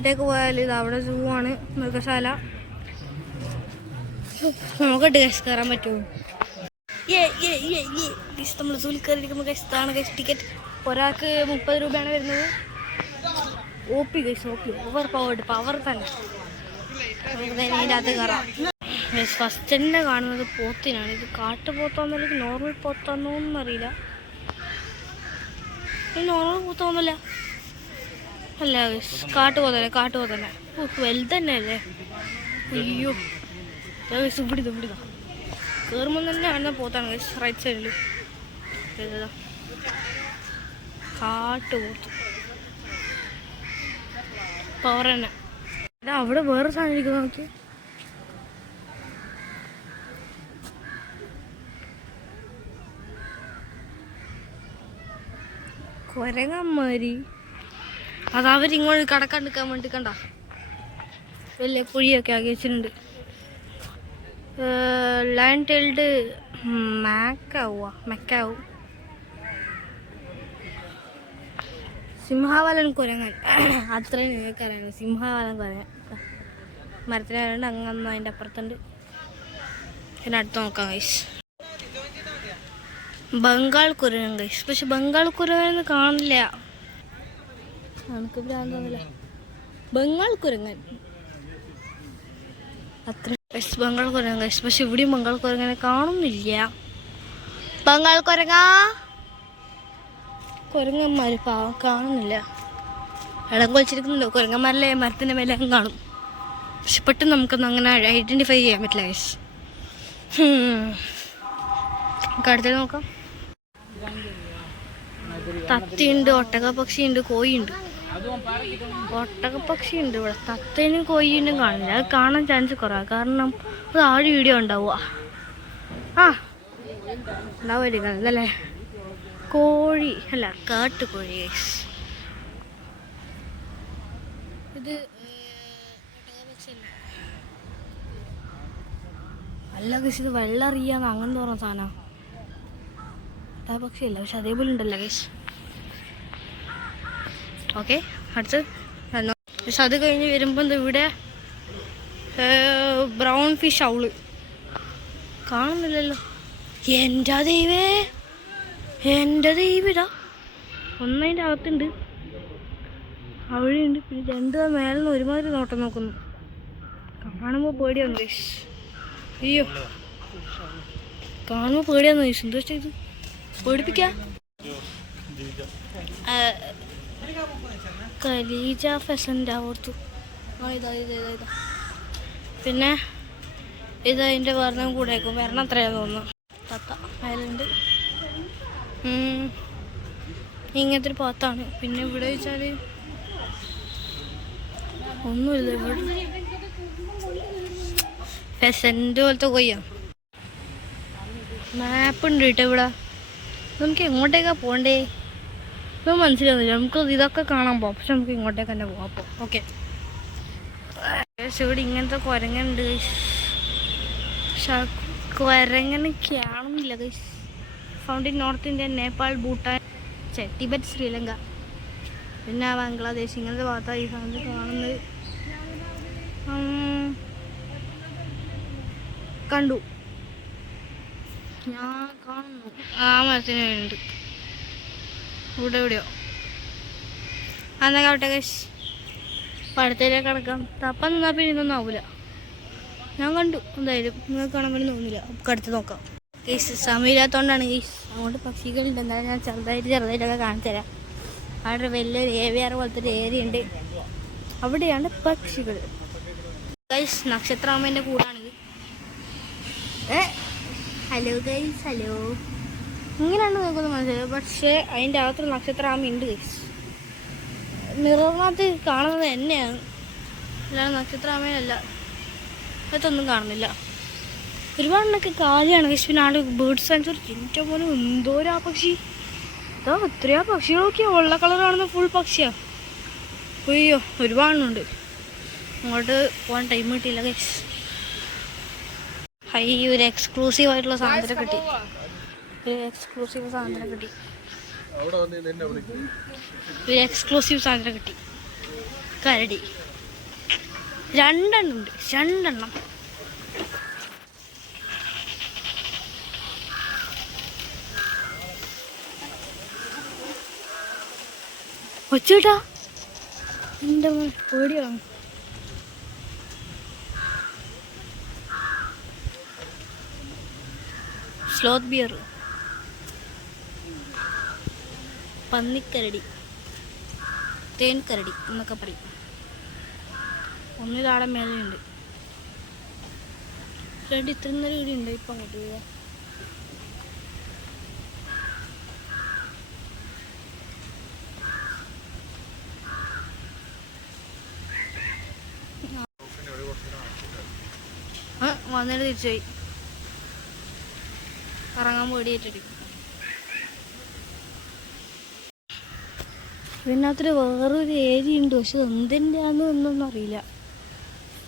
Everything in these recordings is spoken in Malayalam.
അങ്ങോട്ടേക്ക് പോയാൽ ഇത് അവിടെ സൂ ആണ്, മൃഗശാല. നോക്കട്ടെ ഗൈസ് കയറാൻ പറ്റുമോ. നമ്മൾ സൂവിൽ കയറിയിരിക്കുമ്പോൾ ഗൈസ് ഇതാണ് ഗൈസ് ടിക്കറ്റ്. ഒരാൾക്ക് 30 രൂപയാണ് വരുന്നത്. OP guys, OP over power തന്നെ. നമുക്ക് അതിൻ്റെ അകത്ത് കയറാം. ഗൈസ് ഫസ്റ്റ് തന്നെ കാണുന്നത് പോത്തിനാണ്. ഇത് കാട്ടുപോത്താന്നല്ലെങ്കിൽ നോർമൽ പോത്താന്നോന്നും അറിയില്ല. നോർമൽ പോത്തൊന്നുമില്ല, അല്ല ഗൈസ് കാട്ടുപോത്തന്നെ. വലുതന്നെ അല്ലേ. അയ്യോ ഗൈസ് ഇവിടിതാ കയറുമ്പോൾ തന്നെ കാണുന്ന പോത്താണ് ഗൈസ്. റൈറ്റ് സൈഡിൽ കാട്ടുപോത്ത് പവർ തന്നെ. അവിടെ വേറെ സാധനം ഇരിക്കുന്നു, നോക്കി. കുരങ്ങന്മാരി അത് അവരിങ്ങോട്ട് കടക്കാണ്ടിരിക്കാൻ വേണ്ടി കണ്ട വലിയ കുഴിയൊക്കെ ആക്കി വെച്ചിട്ടുണ്ട്. Lion tailed മെക്കാവും. സിംഹവാലൻ കുരങ്ങൻ അത്രയും നിങ്ങൾക്കറിയാം. സിംഹവാലൻ കുരങ്ങൻ മരത്തിനായതുകൊണ്ട് അങ്ങൊന്നും അതിൻ്റെ അപ്പുറത്തുണ്ട്. പിന്നെ അടുത്ത് നോക്കാം ഗൈസ്. ബംഗാൾ കുരങ്ങൻ ഗൈസ്. പക്ഷെ ബംഗാൾ കുരങ്ങൻ കാണില്ല, നമുക്ക് ഭ്രാന്തൊന്നുമില്ല. ബംഗാൾ കുരങ്ങൻ അത്ര ബംഗാൾ കുരങ്ങൻ ഗൈസ്. പക്ഷെ ഇവിടെയും ബംഗാൾ കുരങ്ങനെ കാണുന്നില്ല. ബംഗാൾ കുരങ്ങന്മാർ പാവം കാണുന്നില്ല. ഇളം കൊളിച്ചിരിക്കുന്നുണ്ടോ കുരങ്ങന്മാരല്ലേ, മരത്തിൻ്റെ മേലെ കാണും. പക്ഷെ പെട്ടെന്ന് നമുക്കൊന്നും അങ്ങനെ ഐഡൻറ്റിഫൈ ചെയ്യാൻ പറ്റില്ല ഗൈസ്. നമുക്ക് അടുത്തത് നോക്കാം. തത്തയുണ്ട്, ഒട്ടകപ്പക്ഷിയുണ്ട്, കോഴിയുണ്ട്. ഒട്ടകപ്പക്ഷിയുണ്ട് ഇവിടെ, തത്തേനും കോഴിയും കാണില്ല. അത് കാണാൻ ചാൻസ് കുറവാണ്, കാരണം അത് ആഴ് വീഡിയോ ഉണ്ടാവുക. ഉണ്ടാവുമല്ലേ. കോഴി അല്ല, കാട്ടുകോഴി ഗൈസ്. ഇത് അല്ല ഗൈസ്, ഇത് വെള്ളം അറിയാന്ന് അങ്ങനെ തോന്നുന്ന സാധനം. പക്ഷിയല്ല, പക്ഷെ അതേപോലെ ഉണ്ടല്ലോ ഗൈസ്. ഓക്കെ, അടുത്ത് പക്ഷെ അത് കഴിഞ്ഞ് വരുമ്പോൾ ഇവിടെ ബ്രൗൺ ഫിഷ് ഔള് കാണുന്നില്ലല്ലോ. എൻ്റെ ദൈവടാ, ഒന്നതിൻ്റെ അകത്തുണ്ട്, അവിടെയുണ്ട്. പിന്നെ 2 മേലെ ഒരുമാതിരി നോട്ടം നോക്കുന്നു. കാണുമ്പോൾ പേടിയാന്ന് ഗൈസ്. അയ്യോ കാണുമ്പോൾ പേടിയാന്ന് ഗൈസ്. എന്താ വെച്ചാൽ ഇത് പേടിപ്പിക്കാം. കലീജ ഫെസൻ്റ് ഓർത്തു. ഇതാ. പിന്നെ ഇതതിൻ്റെ വർണ്ണം കൂടെയാക്കും. വരണം അത്രയാന്ന് തോന്നുന്നു. തത്ത അതിലുണ്ട്. ഇങ്ങനത്തെ ഒരു പാത്താണ്. പിന്നെ ഇവിടെ വെച്ചാൽ ഒന്നുമില്ല. ഇവിടെ ഫെസൻ്റ് പോലത്തെ കൊയ്യാണ്. മാപ്പുണ്ട് കേട്ടോ ഇവിടെ. നമുക്ക് എങ്ങോട്ടേക്കാണ് പോകണ്ടേ ഇപ്പം മനസ്സിലാവുന്നില്ല. നമുക്ക് ഇതൊക്കെ കാണാൻ പോകാം, പക്ഷെ നമുക്ക് ഇങ്ങോട്ടേക്ക് തന്നെ പോകാം. അപ്പോൾ ഓക്കെ. ഇവിടെ ഇങ്ങനത്തെ കുരങ്ങനുണ്ട് ഗൈസ്. പക്ഷെ കുരങ്ങനെ കാണുന്നില്ല guys. Found in north India, Nepal, Bhutan, Tibet, Sri Lanka, പിന്നെ ബംഗ്ലാദേശ്. ഇങ്ങനത്തെ ഭാഗത്താണ് ഈ സാധനം കാണുന്നത്. കണ്ടു ഞാൻ കാണുന്നു. ആ മരത്തിന് ഉണ്ട് ഇവിടെ എവിടെയോ. അന്നൊക്കെ ആവട്ടെ ഗൈസ്, പടത്തേലേക്ക് കിടക്കാം. തപ്പം നിന്നാൽ പിന്നെ ഇതൊന്നും ആവില്ല. ഞാൻ കണ്ടു, എന്തായാലും നിങ്ങൾക്ക് കാണാൻ വേണ്ടി തോന്നില്ല. നമുക്ക് അടുത്ത് നോക്കാം ഗൈസ്. സമയമില്ലാത്തതുകൊണ്ടാണ് ഗൈസ്. അങ്ങോട്ട് പക്ഷികളുണ്ട്. എന്നാലും ഞാൻ ചെറുതായിട്ടൊക്കെ കാണിച്ചു തരാം. അവിടെ വലിയൊരു AVR പോലത്തെ ഒരു ഏരിയ ഉണ്ട്, അവിടെയാണ് പക്ഷികൾ ഗൈസ്. നക്ഷത്രാമേൻ്റെ കൂടാണിത്. Hello guys, hello. ഇങ്ങനെയാണ് നോക്കുന്നത് മനസ്സിലായി. പക്ഷേ അതിൻ്റെ അകത്തൊരു നക്ഷത്രാമ ഉണ്ട് ഗൈസ്. മിററിനകത്ത് കാണുന്നത് തന്നെയാണ്, അല്ലാതെ നക്ഷത്രാമേനല്ല. അതൊന്നും കാണുന്നില്ല. ഒരുപാടെണ്ണൊക്കെ കാലിയാണ് ഗൈസ്. പിന്നെ ആട് ബേർഡ് സെൻസറി എൻ്റെ പോലെ എന്തോരാ പക്ഷി. അതോ എത്രയാ പക്ഷികളൊക്കെ വെള്ള കളറാണെന്ന് ഫുൾ പക്ഷിയാണ്. അയ്യോ ഒരുപാടുണ്ട്. അങ്ങോട്ട് പോകാൻ ടൈം കിട്ടിയില്ല ഗൈസ്. ഒരു എക്സ്ക്ലൂസീവ് ആയിട്ടുള്ള സാധനം കിട്ടി. കരടി രണ്ടെണ്ണം ഉണ്ട്, രണ്ടെണ്ണം. ഒച്ചേട്ടാ എൻ്റെ പേടിയാണ്. സ്ലോത്ത് ബിയർ, പന്നിക്കരടി, തേൻകരടി എന്നൊക്കെ പറയും. ഒന്നിതാടെ മേലെയുണ്ട്, രണ്ട് ഇത്ര നേരം ഇവിടെ ഉണ്ട്. ഇപ്പം അങ്ങോട്ട് പോവുക. വന്നിട്ട് തിരിച്ചുപോയി. കറങ്ങാൻ പേടിയായിട്ടിരിക്കും. ഇതിനകത്തൊരു വേറൊരു ഏരിയ ഉണ്ട്, പക്ഷെ എന്തിൻ്റെ ആണെന്ന് ഒന്നും അറിയില്ല.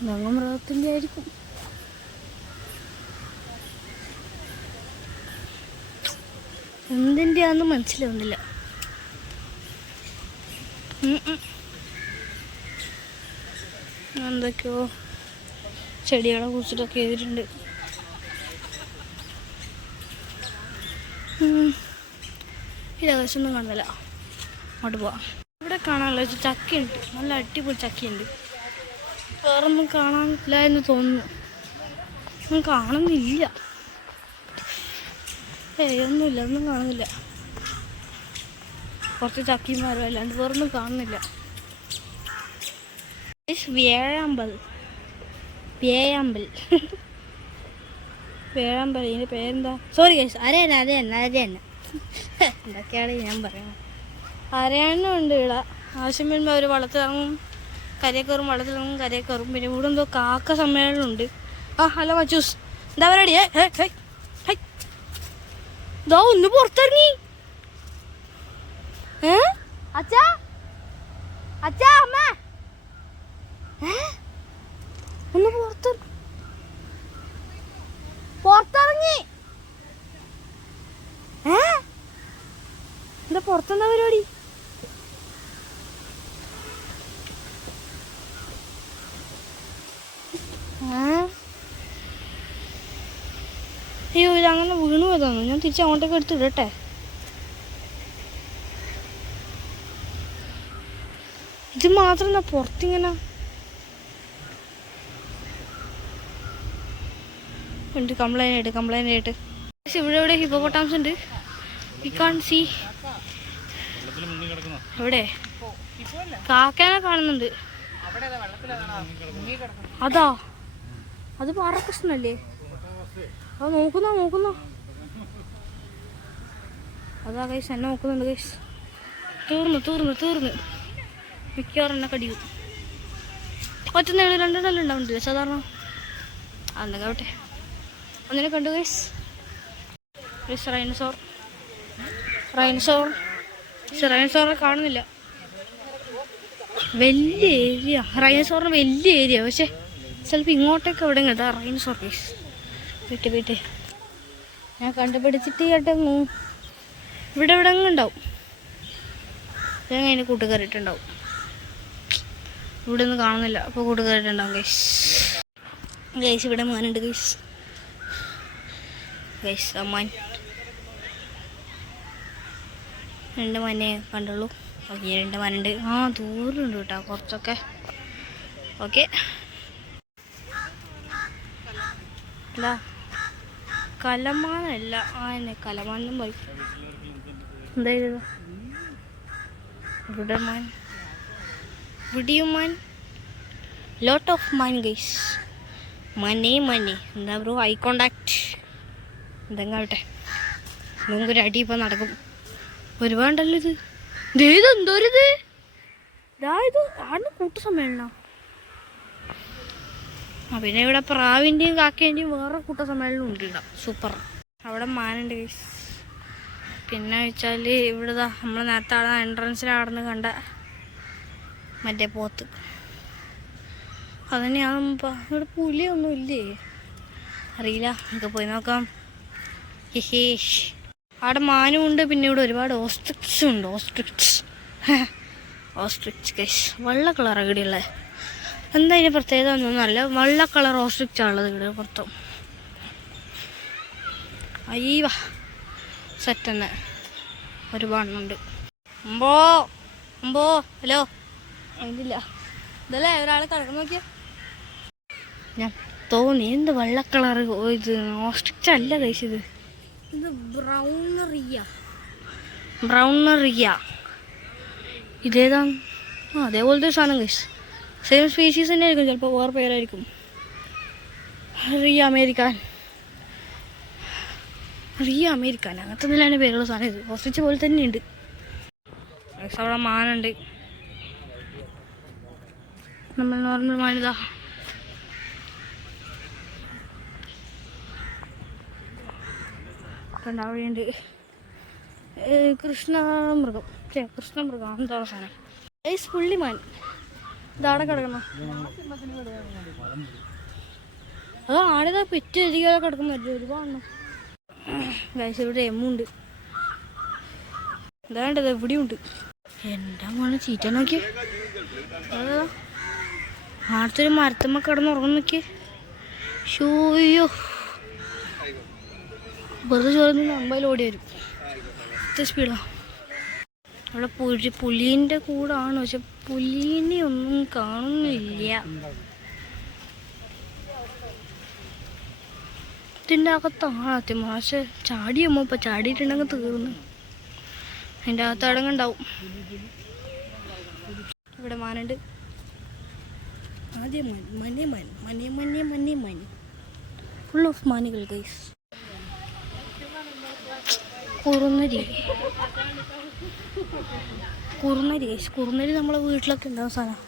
ഞങ്ങൾ മൃഗത്തിൻ്റെ ആയിരിക്കും. എന്തിൻ്റെ ആണെന്ന് മനസ്സിലാവുന്നില്ല. എന്തൊക്കെയോ ചെടികളെ കുറിച്ചിട്ടൊക്കെ എഴുതിയിട്ടുണ്ട്. ഇതേകദേശമൊന്നും കാണുന്നില്ല. അങ്ങോട്ട് പോവാം. ഇവിടെ കാണാനുള്ള ചക്കയുണ്ട്, നല്ല അടിപൊളി ചക്കയുണ്ട്. വേറൊന്നും കാണാനില്ല എന്ന് തോന്നുന്നു. ഒന്നും കാണുന്നില്ല. ഒന്നുമില്ല, ഒന്നും കാണുന്നില്ല. കുറച്ച് ചക്കയും മരം അല്ലാണ്ട് വേറൊന്നും കാണുന്നില്ല. വേഴാമ്പൽ, വേഴാമ്പൽ, വേഴാമ്പൽ. ഇതിൻ്റെ പേരെന്താ? സോറി ഗൈസ്, അരയന, അരയന, അരയന. എന്തൊക്കെയാണ് ഞാൻ പറയുന്നത്. അരയണ്ണ ഉണ്ട് ഇവിടെ. ആവശ്യം വരുമ്പോൾ അവർ വള്ളത്തിലിറങ്ങും, കരയെ കയറും, വള്ളത്തിലിറങ്ങും, കരയെ കയറും. പിന്നെ ഇവിടെ എന്തോ കാക്ക സമ്മേളനമുണ്ട്. ആ ഹലോ മച്ചൂസ്, എന്താ പരിപാടി? ഇതാ ഒന്ന് പുറത്തിറങ്ങി. അച്ഛാ, അച്ഛാ, അമ്മ, ഒന്ന് പുറത്തിറങ്ങി. എന്താ പുറത്തെന്താ പരിപാടി? അയ്യോ, ഇതങ്ങനെ വീണു പോയതാണോ? ഞാൻ തിരിച്ച് അങ്ങോട്ടേക്ക് എടുത്ത് ഇടട്ടെ. ഇത് മാത്രം എന്താ പുറത്തിങ്ങനെ ഉണ്ട്? കംപ്ലൈൻ്റ് ആയിട്ട്. ഇവിടെ എവിടെ ഹിപ്പോപ്പൊട്ടാമസ് ഉണ്ട്? വി കാൺ സീ. എവിടെ? കാക്കേനെ കാണുന്നുണ്ട്. അതാ, അത് പാറക്കഷ്ണല്ലേ? അത് നോക്കുന്നോ? അതാ കൈസ്, എന്നെ നോക്കുന്നുണ്ട് കൈസ്. തീർന്ന് മിക്കവാറും എന്നെ കടിയും. ഒറ്റ രണ്ടെണ്ണം ഉണ്ടാവുന്നില്ല സാധാരണ. അതൊക്കെ ആവട്ടെ. ഒന്നിനെ കണ്ടു ഗൈസ്. റൈനസോറിനെ കാണുന്നില്ല. വലിയ ഏരിയ, റൈനസോറിന് വലിയ ഏരിയ. പക്ഷെ ചിലപ്പോൾ ഇങ്ങോട്ടൊക്കെ എവിടെ ഇതാ റൈനസോർ ഗൈസ്. വീട്ട് ഞാൻ കണ്ടുപിടിച്ചിട്ട് കേട്ടെങ്ങും ഇവിടെ എങ്ങും ഉണ്ടാവും. ഞാൻ അതിന് കൂട്ടുകയറിയിട്ടുണ്ടാവും. ഇവിടെ ഒന്നും കാണുന്നില്ല, അപ്പോൾ കൂട്ടുകയറിയിട്ടുണ്ടാവും ഗൈസ്. ഇവിടെ മാനുണ്ട് ഗൈസ്. അമ്മാൻ രണ്ട് മാനെ കണ്ടുള്ളൂ. ഓക്കെ, രണ്ട് മാനുണ്ട്. ദൂരമുണ്ട് കേട്ടോ കുറച്ചൊക്കെ. ഓക്കെ, അല്ല കലമാനല്ല, എന്നെ കലമാനും പോയി. എന്തായത്? വിടിയുമാൻ, ലോട്ട് ഓഫ് മാൻ ഗൈസ്. മണി എന്താ ബ്രോ? Eye contact എന്തെങ്ങാവട്ടെ. നമുക്കൊരു അടി ഇപ്പം നടക്കും. ഒരുപാടുണ്ടല്ലോ ഇത്. എന്തോരിത്? ഇത് ആണ് കൂട്ടസമ്മേളനം. പിന്നെ ഇവിടെ പ്രാവിൻ്റെയും കാക്കേൻ്റെയും വേറെ കൂട്ടസമ്മേളനം ഉണ്ട് ഇവിടെ. സൂപ്പർ. അവിടെ മാനുണ്ട് ഗൈസ്. പിന്നെ വെച്ചാൽ ഇവിടെ നമ്മൾ നേരത്തെ എൻട്രൻസിലാടന്ന് കണ്ട മറ്റേ പോത്ത് അതന്നെയാണ്. ഇവിടെ പുലിയൊന്നും ഇല്ലേ? അറിയില്ല, നമുക്ക് പോയി നോക്കാം. ഹിഹേഷ്, അവിടെ മാനും ഉണ്ട്. പിന്നെ ഇവിടെ ഒരുപാട് ഓസ്ട്രിക്സ് ഉണ്ട്. ഓസ്ട്രിക്സ് ഗൈസ്. വെള്ള കളറാണ് ഇവിടെയുള്ളത്. എന്താ അതിൻ്റെ പ്രത്യേകത ഒന്നൊന്നല്ല, വെള്ള കളർ ഓസ്ട്രിച്ചാണ് ഉള്ളത് ഇവിടെ പുറത്തും. അയ്യ സെറ്റ് തന്നെ ഒരുപാടുണ്ട്. അമ്പോ അമ്പോ ഹലോ അതില്ല ഇതല്ലേ ഒരാൾ കിടക്കുന്ന നോക്കിയാ ഞാൻ തോന്നി എന്ത് വെള്ള കളർ ഇത് ഓസ്ട്രിച്ച് അല്ല കഴിച്ചത്, ഇത് ബ്രൗണറിയ ഇതേതാ? അതേപോലത്തെ ഒരു സാധനം കഴിച്ചു. സെയിം സ്പീഷീസ് തന്നെ ആയിരിക്കും, ചിലപ്പോൾ വേറെ പേരായിരിക്കും. റിയ അമേരിക്കൻ അങ്ങനത്തെ ഒന്നുമില്ല പേരുള്ള സാധനം. ഇത് ഓസ്ട്രിച്ച് പോലെ തന്നെയുണ്ട്. അവിടെ മാനുണ്ട്, നമ്മൾ നോർമൽ മാനിതാ. അവിടെയുണ്ട് കൃഷ്ണമൃഗം എന്താ സാധനം, പുള്ളിമാൻ ഇതാടെ കിടക്കണം. അത് ആടിതാ പെറ്റിരിക്കാതെ കിടക്കുന്ന ഒരുപാട് ഗൈസ്. ഇവിടെ എമ്മുണ്ട്, ഇതാണ്ടത് എവിടെയുണ്ട്. എൻ്റെ മോനെ ചീറ്റ നോക്കി, അതാ ആടത്തൊരു മരത്തമ്മ കിടന്ന് ഉറങ്ങും നോക്കി. ഷൂയോ വെറുതെ ചോദിച്ചു അമ്പതിൽ ഓടി വരും, ഇത്ര സ്പീഡാണ്. അവിടെ പുലീൻ്റെ കൂടാണ്, പക്ഷെ പുലീനെ ഒന്നും കാണുന്നില്ല. ഇതിൻ്റെ അകത്താണ് ആദ്യം, പക്ഷെ ചാടിയമ്മ ഇപ്പം ചാടിയിട്ടുണ്ടെങ്കിൽ തീർന്ന്. അതിൻ്റെ അകത്ത് അടങ്ങുണ്ടാവും. ഇവിടെ മാനുണ്ട്, ആദ്യം മാൻ ഫുൾ ഓഫ് മാനുകൾ ഗൈസ്. കുറുനരി നമ്മളെ വീട്ടിലൊക്കെ ഉണ്ടാവും സാധനം.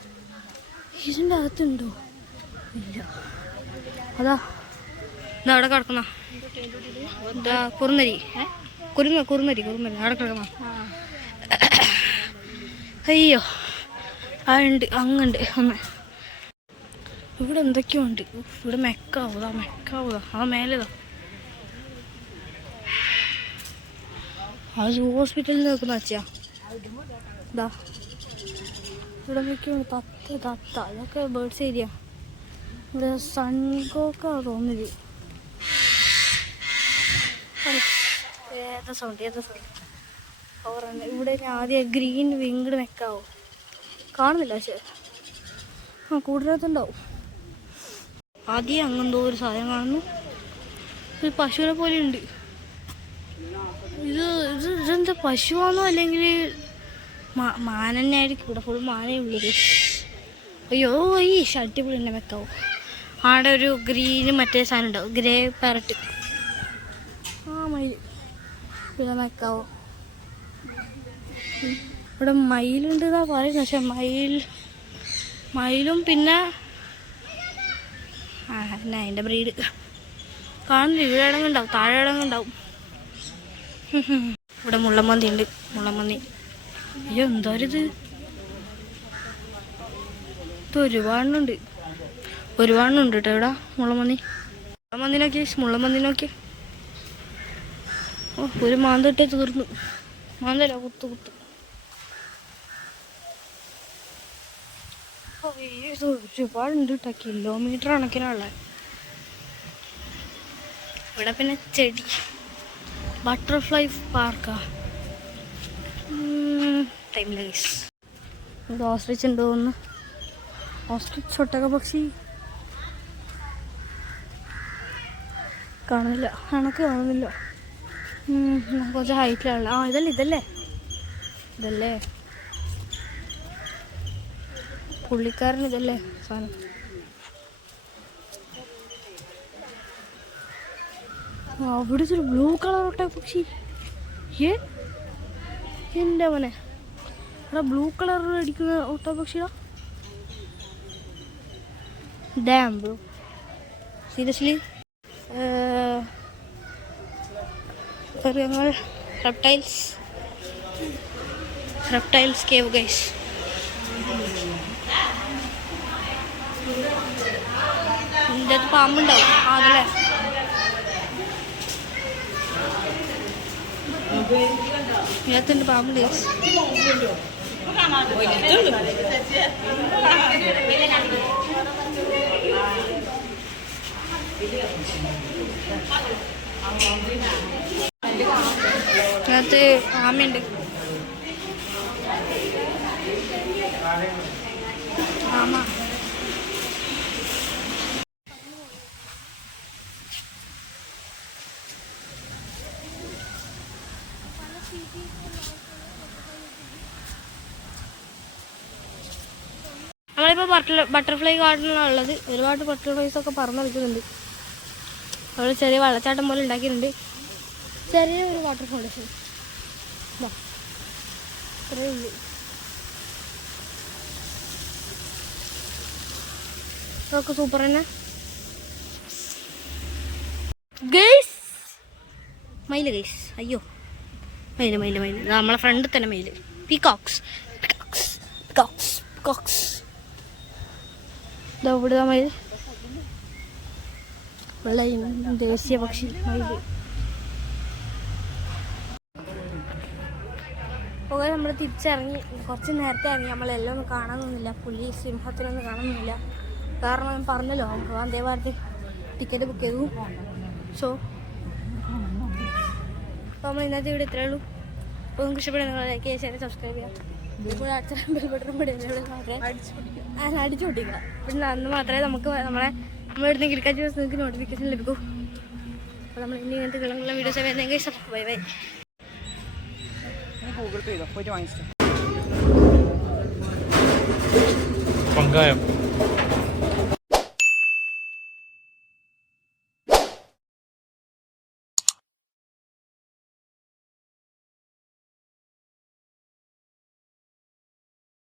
ഇതിൻ്റെ അകത്തുണ്ടോ? ഇല്ല. അതാ അവിടെ കിടക്കുന്ന കുറുനരി അവിടെ കിടക്കുന്ന. അയ്യോ ഉണ്ട്, അങ്ങുണ്ട് ഒന്ന്. ഇവിടെ എന്തൊക്കെയോ ഉണ്ട്. ഇവിടെ മെക്കാവൂതാ ആ മേലേതാ. അത് ഹോസ്പിറ്റലിൽ നിൽക്കുന്ന വെച്ചാ ഇതാ. ഇവിടെ എന്തൊക്കെയുണ്ട്, തത്ത ഇതൊക്കെ ബേർഡ്സ് ഏരിയ. ഇവിടെ സൺകോക്കാ തോന്നുന്നത്. ഏതാ സൗണ്ട് ഇവിടെ ഞാൻ ആദ്യം ഗ്രീൻ വിങ്ഡ് മെക്കാവും കാണുന്നില്ല, പക്ഷേ കൂടുതലത്തുണ്ടാവും. ആദ്യം അങ്ങെന്തോ ഒരു സാധനം കാണുന്നു, ഒരു പശുവിനെ പോലെ ഉണ്ട്. ഇതെന്താ പശുവാണോ അല്ലെങ്കിൽ മാനന്നെ ആയിരിക്കും. ഇവിടെ ഫുൾ മാനേ ഉള്ളത്. അയ്യോ ഈ അടിപൊളി തന്നെ വെക്കാവോ. ആടെ ഒരു ഗ്രീന് മറ്റേ സാധനം ഉണ്ടാവും, ഗ്രേ പാരറ്റ്. മയിൽ ഇവിടെ വെക്കാവോ. ഇവിടെ മയിലുണ്ട് എന്നാ പറയുന്നത്, പക്ഷെ മയിലും പിന്നെ അതിൻ്റെ ബ്രീഡ് കാണുന്നില്ല. ഇവിടെ ഇടങ്ങുണ്ടാവും, താഴെ ഇടങ്ങുണ്ടാവും. ഇവിടെ മുള്ളമന്തി ഉണ്ട്, അയ്യോ എന്താ ഇത് ഒരുപാടുണ്ട് കേട്ടോ ഇവിടെ മുള്ളമന്തി നോക്കി. ഓ ഒരു മാന്തിട്ടേ തീർന്നു. മാന്തല്ല കുത്ത് ഇത് ഒരുപാടുണ്ട് കേട്ടോ, കിലോമീറ്റർ കണക്കിനുള്ള. ഇവിടെ പിന്നെ ചെടി, ബട്ടർഫ്ലൈ പാർക്കാ. ടൈമില്ല ഗൈസ്. ഇവിടെ ഓസ്ട്രിച്ച് ഉണ്ടോ ഒന്ന്, ഓസ്ട്രിച്ച് ഒട്ടക പക്ഷി കാണുന്നില്ല, കാണുന്നില്ല. കുറച്ച് ഹൈറ്റിലുള്ള. ഇതല്ലേ പുള്ളിക്കാരൻ, ഇതല്ലേ സാധനം. അവിടെ ഒരു ബ്ലൂ കളർ ഒട്ടക പക്ഷി. എൻ്റെ മോനെ എടാ ബ്ലൂ കളർ അടിക്കുന്ന ഒട്ടക പക്ഷിയാ. Damn bro, seriously. ഞങ്ങൾ റെപ്റ്റൈൽസ് കേവ് ഗൈസ്. ഇതിൻ്റെ അകത്ത് പാമ്പുണ്ടാവും. അതല്ലേ ഇതിനകത്തുണ്ട് പാമ്പുണ്ട് ഗൈസ്. അതിനകത്ത് ആമയുണ്ട്. ആമ നമ്മളിപ്പോൾ ബട്ടർഫ്ലൈ ഗാർഡനിലാണ് ഉള്ളത്. ഒരുപാട് ബട്ടർഫ്ലൈസ് ഒക്കെ പറന്ന് കളിക്കുന്നുണ്ട്. അവിടെ ചെറിയ വെള്ളച്ചാട്ടം പോലെ ഉണ്ടാക്കിയിട്ടുണ്ട്. ചെറിയ ഒരു വാട്ടർ ഫൗണ്ടേഷൻ ഇത്രയേ ഉള്ളൂ. അതൊക്കെ സൂപ്പർ തന്നെ. ഗൈസ് മയില് ഗൈസ്, അയ്യോ മയില് മയില് മയില്, നമ്മളെ ഫ്രണ്ടിൽ തന്നെ മയില്. Peacocks peacocks peacocks peacocks. ഇതാ ഇവിടെ മയിൽ, വെള്ളയും ദേശീയ പക്ഷി മയില്. പോകാൻ നമ്മൾ തിരിച്ചിറങ്ങി. കുറച്ച് നേരത്തെ ഇറങ്ങി. നമ്മളെല്ലാം ഒന്നും കാണാനൊന്നുമില്ല. പുലി സിംഹത്തിനൊന്നും കാണുന്നില്ല. കാരണം ഞാൻ പറഞ്ഞല്ലോ നമുക്ക് വന്ദേ ഭാരത് ടിക്കറ്റ് ബുക്ക് ചെയ്തു. സോ അപ്പോൾ നമ്മൾ ഇന്നത്തെ ഇവിടെ ഇത്രയേ ഉള്ളൂ. അപ്പോൾ നിങ്ങൾക്ക് ഇഷ്ടപ്പെടുക നിങ്ങൾ ലൈക്ക് ചെയ്യുക, ഷെയർ, സബ്സ്ക്രൈബ് ചെയ്യുക. ഇപ്പോൾ അടിച്ചു പൊട്ടിക്കുക. പിന്നെ അന്ന് മാത്രമേ നമുക്ക് നമ്മളിടുന്ന കിടക്കാച്ച ദിവസം നിങ്ങൾക്ക് നോട്ടിഫിക്കേഷൻ ലഭിക്കൂ. അപ്പോൾ നമ്മൾ ഇനി ഇങ്ങനത്തെ കിളങ്ങുള്ള വീഡിയോസ് വരുന്നെങ്കിൽ ബൈ ബൈ. ഗൂഗിൾ പേ ചെയ്തോ, പോയിട്ട് വാങ്ങിച്ചിട്ട്.